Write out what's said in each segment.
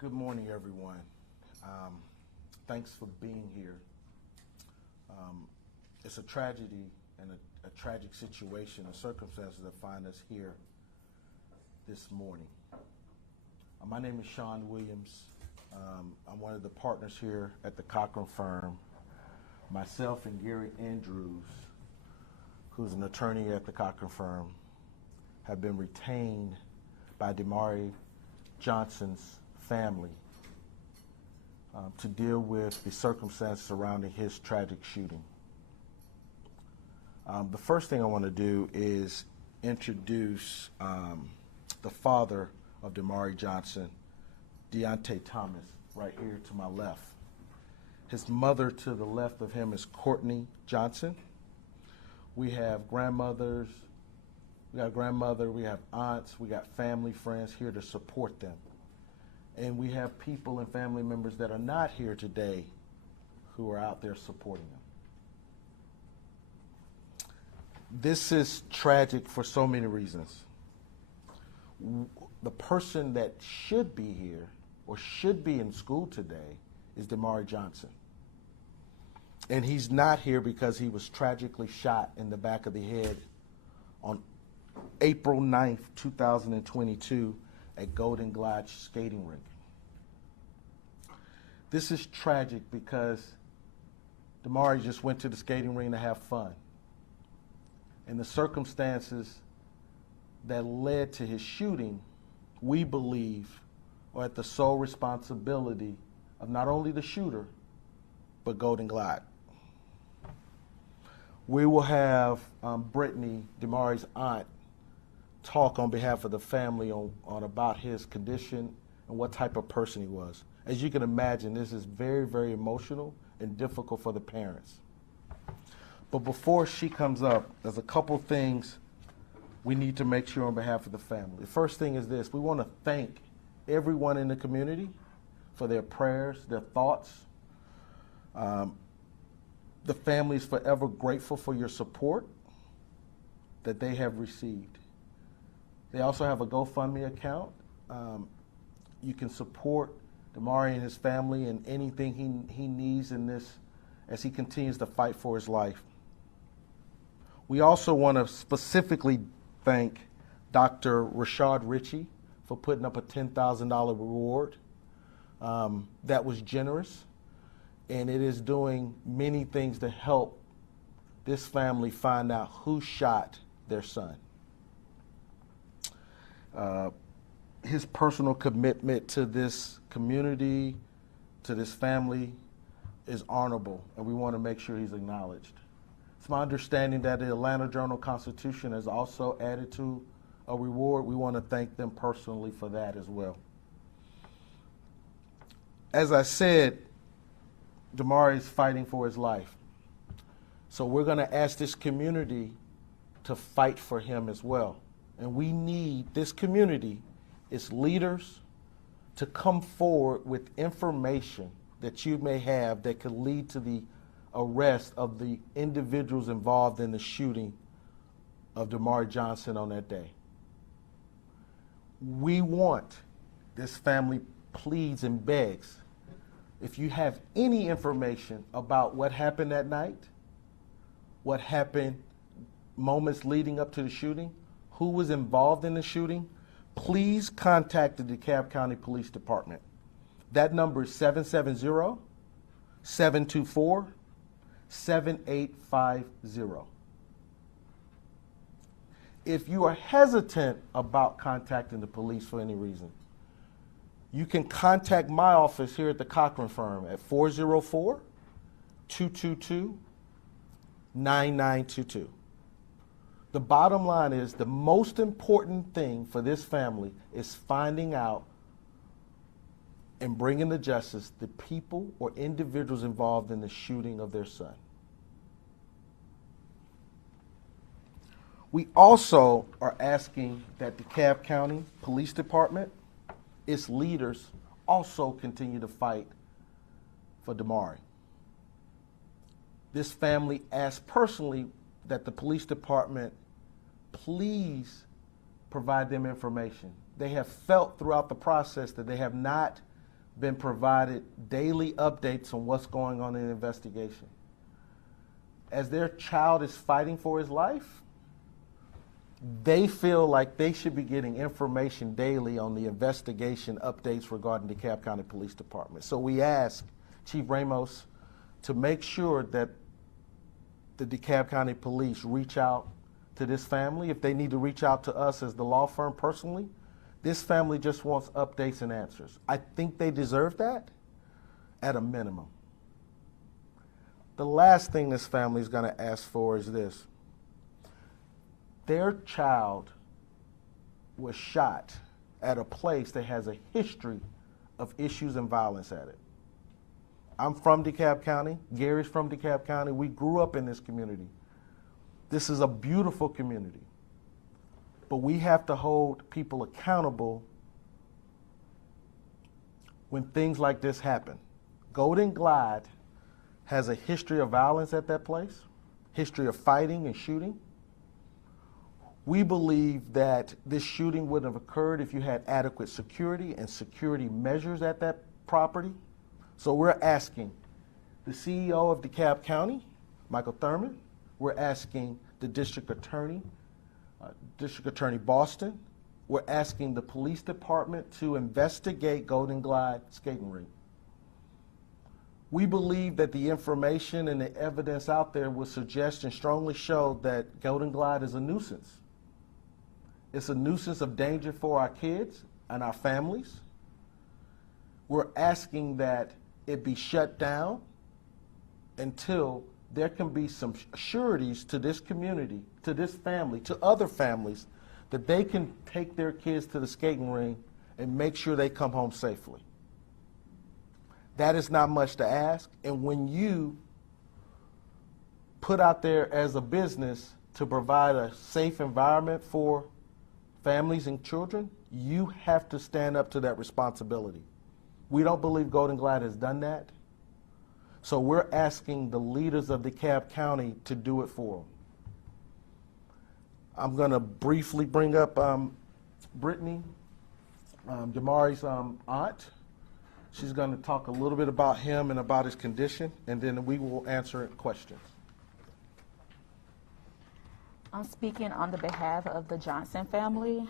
Good morning, everyone. Thanks for being here. It's a tragedy and a tragic situation and circumstances that find us here this morning. My name is Sean Williams. I'm one of the partners here at the Cochran firm. Myself and Gary Andrews, who's an attorney at the Cochran firm, have been retained by Damari Johnson's family to deal with the circumstances surrounding his tragic shooting. The first thing I want to do is introduce the father of Damari Johnson, Deontay Thomas, right here to my left. His mother to the left of him is Courtney Johnson. We have grandmothers, we got a grandmother, we have aunts, we got family, friends here to support them. And we have people and family members that are not here today who are out there supporting them. This is tragic for so many reasons. The person that should be here or should be in school today is Damari Johnson. And he's not here because he was tragically shot in the back of the head on April 9th, 2022 at Golden Glide skating rink. This is tragic because Damari just went to the skating rink to have fun. And the circumstances that led to his shooting, we believe, are at the sole responsibility of not only the shooter, but Golden Glide. We will have Brittany, Damari's aunt, talk on behalf of the family on about his condition and what type of person he was. As you can imagine, this is very, very emotional and difficult for the parents. But before she comes up, there's a couple things we need to make sure on behalf of the family. The first thing is this: we want to thank everyone in the community for their prayers, their thoughts. The family is forever grateful for your support that they have received. They also have a GoFundMe account. You can support Damari and his family and anything he needs in this as he continues to fight for his life. We also want to specifically thank Dr. Rashad Ritchie for putting up a $10,000 reward. That was generous, and it is doing many things to help this family find out who shot their son. His personal commitment to this community, to this family, is honorable, and we want to make sure he's acknowledged. It's my understanding that the Atlanta Journal-Constitution has also added to a reward. We want to thank them personally for that as well. As I said, Damari is fighting for his life. So we're going to ask this community to fight for him as well. And we need this community, its leaders, to come forward with information that you may have that could lead to the arrest of the individuals involved in the shooting of Damari Johnson on that day. We want, this family pleads and begs, if you have any information about what happened that night, what happened moments leading up to the shooting, who was involved in the shooting, please contact the DeKalb County Police Department. That number is 770-724-7850. If you are hesitant about contacting the police for any reason, you can contact my office here at the Cochran firm at 404-222-9922. The bottom line is the most important thing for this family is finding out and bringing to justice the people or individuals involved in the shooting of their son. We also are asking that the DeKalb County Police Department, its leaders, also continue to fight for Damari. This family asked personally that the police department please provide them information. They have felt throughout the process that they have not been provided daily updates on what's going on in the investigation. As their child is fighting for his life, they feel like they should be getting information daily on the investigation updates regarding the DeKalb County Police Department. So we ask Chief Ramos to make sure that the DeKalb County Police reach out to this family. If they need to reach out to us as the law firm personally, this family just wants updates and answers. I think they deserve that at a minimum. The last thing this family is going to ask for is this. Their child was shot at a place that has a history of issues and violence at it. I'm from DeKalb County. Gary's from DeKalb County. We grew up in this community. This is a beautiful community. But we have to hold people accountable when things like this happen. Golden Glide has a history of violence at that place, history of fighting and shooting. We believe that this shooting wouldn't have occurred if you had adequate security and security measures at that property. So we're asking the CEO of DeKalb County, Michael Thurman, we're asking the District Attorney Boston, we're asking the police department to investigate Golden Glide skating rink. We believe that the information and the evidence out there will suggest and strongly show that Golden Glide is a nuisance. It's a nuisance of danger for our kids and our families. We're asking that it be shut down until there can be some sureties to this community, to this family, to other families, that they can take their kids to the skating rink and make sure they come home safely. That is not much to ask. And when you put out there as a business to provide a safe environment for families and children, you have to stand up to that responsibility. We don't believe Golden Glide has done that. So we're asking the leaders of DeKalb County to do it for them. I'm going to briefly bring up Brittany, Jamari's aunt. She's going to talk a little bit about him and about his condition, and then we will answer questions. I'm speaking on the behalf of the Johnson family.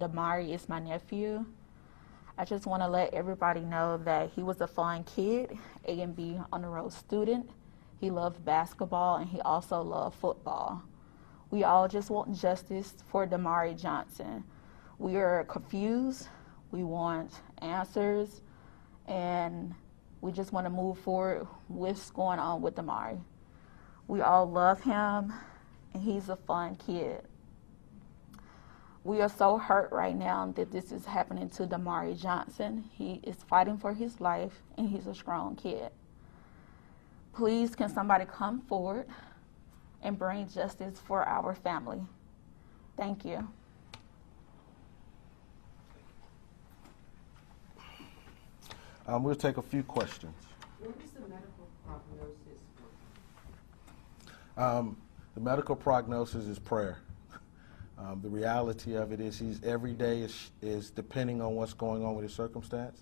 Damari is my nephew. I just want to let everybody know that he was a fun kid, A and B on the road student. He loved basketball and he also loved football. We all just want justice for Damari Johnson. We are confused. We want answers, and we just want to move forward with what's going on with Damari. We all love him, and he's a fun kid. We are so hurt right now that this is happening to Damari Johnson. He is fighting for his life, and he's a strong kid. Please, can somebody come forward and bring justice for our family? Thank you. We'll take a few questions. What is the medical prognosis? The medical prognosis is prayer. The reality of it is he's every day is depending on what's going on with his circumstance.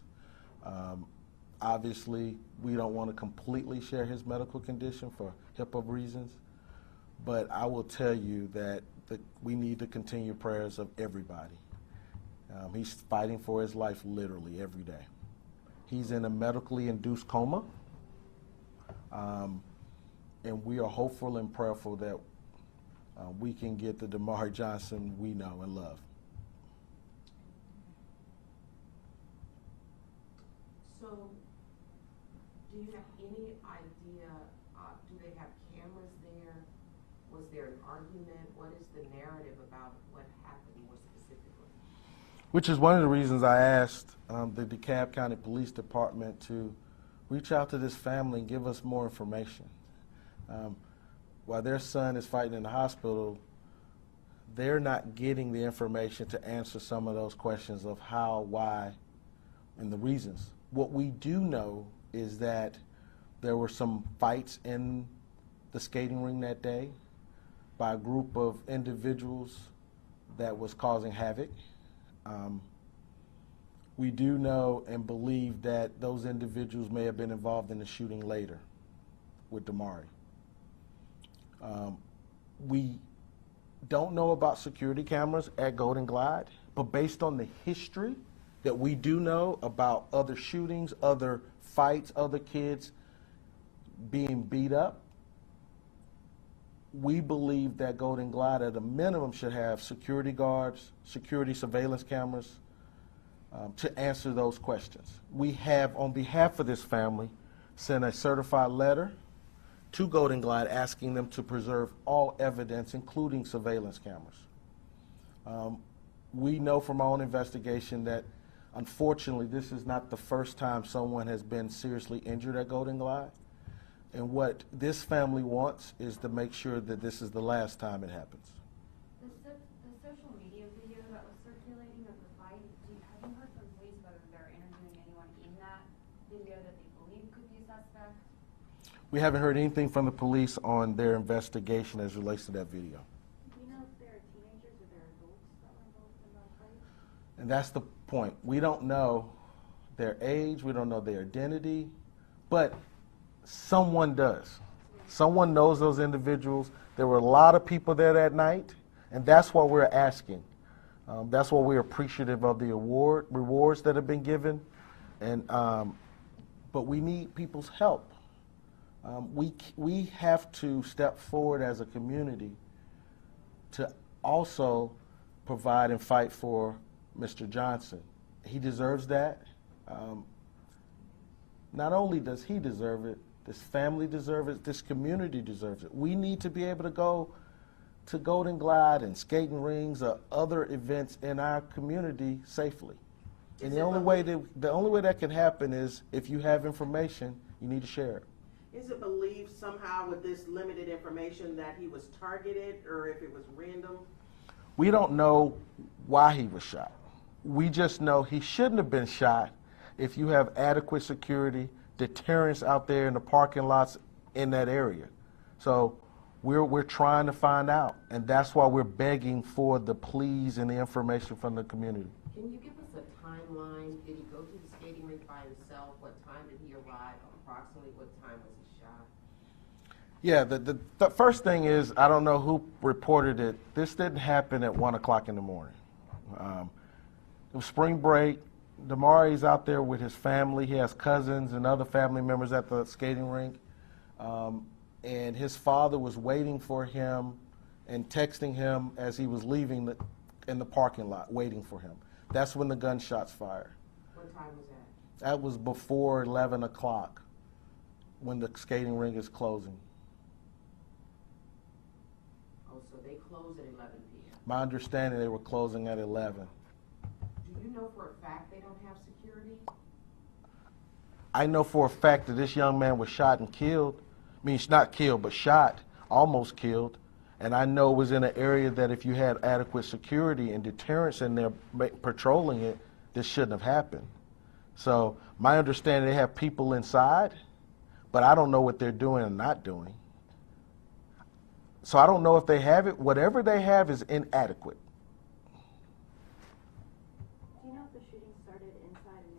Obviously, we don't want to completely share his medical condition for HIPAA reasons, but I will tell you that we need to continue prayers of everybody. He's fighting for his life literally every day. He's in a medically induced coma, and we are hopeful and prayerful that we can get the Damari Johnson we know and love. So, do you have any idea, do they have cameras there? Was there an argument? What is the narrative about what happened more specifically? Which is one of the reasons I asked the DeKalb County Police Department to reach out to this family and give us more information. While their son is fighting in the hospital, they're not getting the information to answer some of those questions of how, why, and the reasons. What we do know is that there were some fights in the skating ring that day by a group of individuals that was causing havoc. We do know and believe that those individuals may have been involved in the shooting later with Damari. We don't know about security cameras at Golden Glide, but based on the history that we do know about other shootings, other fights, other kids being beat up, we believe that Golden Glide at a minimum should have security guards, security surveillance cameras to answer those questions. We have, on behalf of this family, sent a certified letter to Golden Glide asking them to preserve all evidence, including surveillance cameras. We know from our own investigation that, unfortunately, this is not the first time someone has been seriously injured at Golden Glide. And what this family wants is to make sure that this is the last time it happens. The social media video that was circulating of the fight, have you heard from police whether they're interviewing anyone in that video that they believe could be a suspect? We haven't heard anything from the police on their investigation as relates to that video. Do you know if they're teenagers or they're adults that were involved in that fight? And that's the point. We don't know their age, we don't know their identity, but someone does. Someone knows those individuals. There were a lot of people there that night, and that's what we're asking. That's why we're appreciative of the rewards that have been given, and but we need people's help. We have to step forward as a community to also provide and fight for Mr. Johnson. He deserves that. Not only does he deserve it, this family deserves it, this community deserves it. We need to be able to go to Golden Glide and skating rings or other events in our community safely. And the only way that can happen is if you have information, you need to share it. Is it believed somehow with this limited information that he was targeted or if it was random? We don't know why he was shot. We just know he shouldn't have been shot if you have adequate security, deterrence out there in the parking lots in that area. So we're trying to find out, and that's why we're begging for the pleas and the information from the community. Can you give us a timeline? Did he go to the skating rink by himself? What time did he arrive? Approximately what time was he shot? Yeah, the first thing is, I don't know who reported it. This didn't happen at 1 o'clock in the morning. It was spring break. Damari's out there with his family. He has cousins and other family members at the skating rink. And his father was waiting for him and texting him as he was leaving in the parking lot, waiting for him. That's when the gunshots fired. What time was that? That was before 11 o'clock when the skating rink is closing. Oh, so they closed at 11 p.m. My understanding, they were closing at 11. Do you know for a fact they don't have security? I know for a fact that this young man was shot and killed. I mean, not killed, but shot, almost killed. And I know it was in an area that if you had adequate security and deterrence in there patrolling it, this shouldn't have happened. So my understanding, they have people inside, but I don't know what they're doing and not doing. So I don't know if they have it. Whatever they have is inadequate. Do you know if the shooting started inside and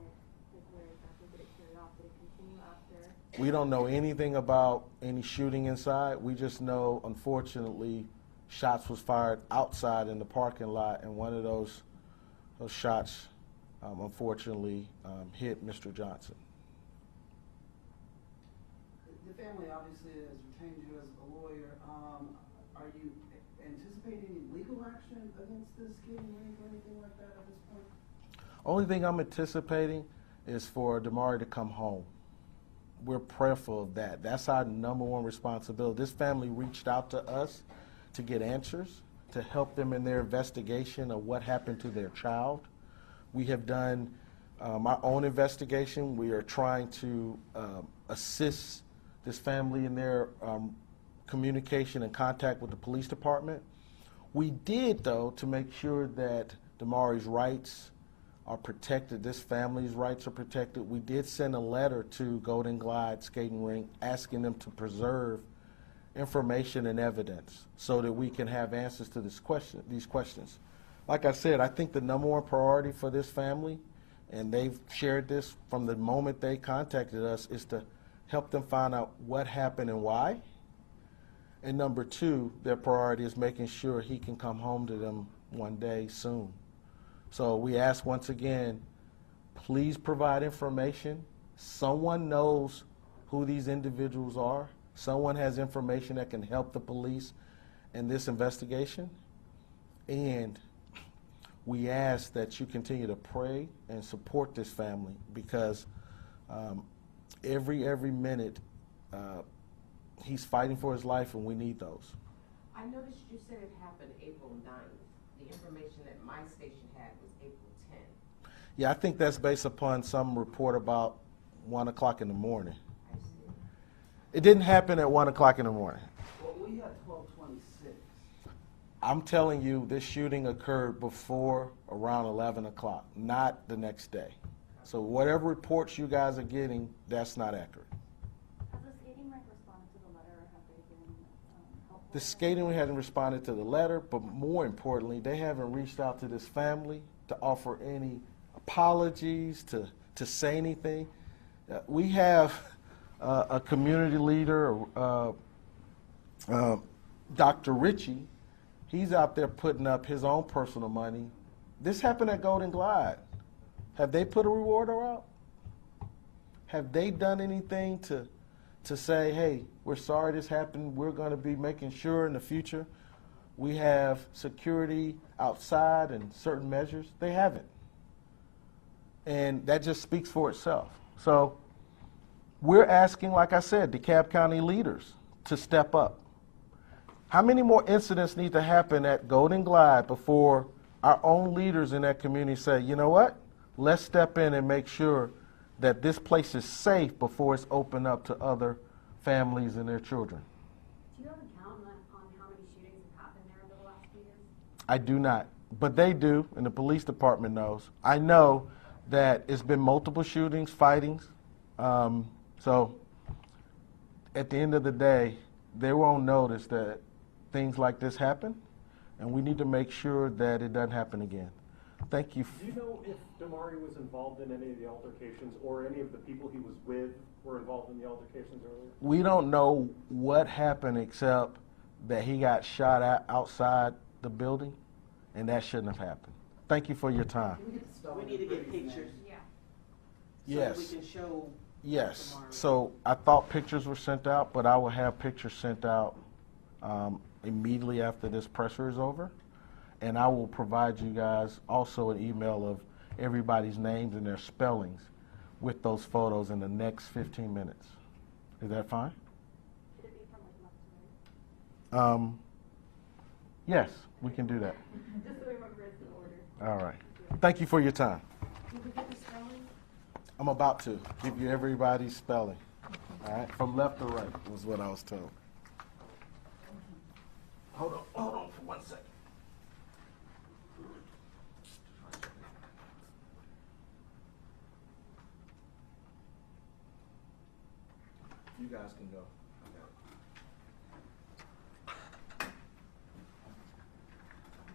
where exactly did it carry off? Did it continue after? We don't know anything about any shooting inside. We just know, unfortunately, shots was fired outside in the parking lot, and one of those shots, unfortunately, hit Mr. Johnson. The family obviously has retained you as a lawyer. Are you anticipating any legal action against this skating rink or anything like that at this point? Only thing I'm anticipating is for Damari to come home. We're prayerful of that. That's our number one responsibility. This family reached out to us to get answers, to help them in their investigation of what happened to their child. We have done our own investigation. We are trying to assist this family in their communication and contact with the police department. We did, though, to make sure that Damari's rights are protected, this family's rights are protected. We did send a letter to Golden Glide Skating Rink asking them to preserve information and evidence so that we can have answers to these questions. Like I said, I think the number one priority for this family and they've shared this from the moment they contacted us, is to help them find out what happened and why. And number two, their priority is making sure he can come home to them one day soon. So we ask once again, please provide information. Someone knows who these individuals are. Someone has information that can help the police in this investigation. And we ask that you continue to pray and support this family, because every minute he's fighting for his life, and we need those. I noticed you said it happened April 9th. The information that my station had was April 10th. Yeah, I think that's based upon some report about 1 o'clock in the morning. I see. It didn't happen at 1 o'clock in the morning. Well, we had 12:26. I'm telling you, this shooting occurred before around 11 o'clock, not the next day. So whatever reports you guys are getting, that's not accurate. Has the skating rink responded to the letter, or have they been helpful? The skating rink hasn't responded to the letter, but more importantly, they haven't reached out to this family to offer any apologies, to say anything. We have a community leader, Dr. Ritchie. He's out there putting up his own personal money. This happened at Golden Glide. Have they put a reward out? Have they done anything to say, hey, we're sorry this happened. We're going to be making sure in the future we have security outside and certain measures? They haven't. And that just speaks for itself. So we're asking, like I said, DeKalb County leaders to step up. How many more incidents need to happen at Golden Glide before our own leaders in that community say, you know what, let's step in and make sure that this place is safe before it's opened up to other families and their children? Do you have a count on how many shootings have happened there over the last few years? I do not, but they do, and the police department knows. I know that it's been multiple shootings, fightings. So at the end of the day, they won't notice that things like this happen, and we need to make sure that it doesn't happen again. Thank you. Do you know if Damari was involved in any of the altercations, or any of the people he was with were involved in the altercations earlier? We don't know what happened except that he got shot at outside the building, and that shouldn't have happened. Thank you for your time. Can we get the stuff? We need to get pictures. Yeah. Yes. So we can show. Yes. Tomorrow. So I thought pictures were sent out, but I will have pictures sent out immediately after this presser is over. And I will provide you guys also an email of everybody's names and their spellings with those photos in the next 15 minutes. Is that fine? Should it be from like left to right? Yes, we can do that. Just so we remember it's in order. All right. Thank you for your time. Did we get the spelling? I'm about to give you everybody's spelling. All right, from left to right was what I was told. Hold on for 1 second. You guys can go.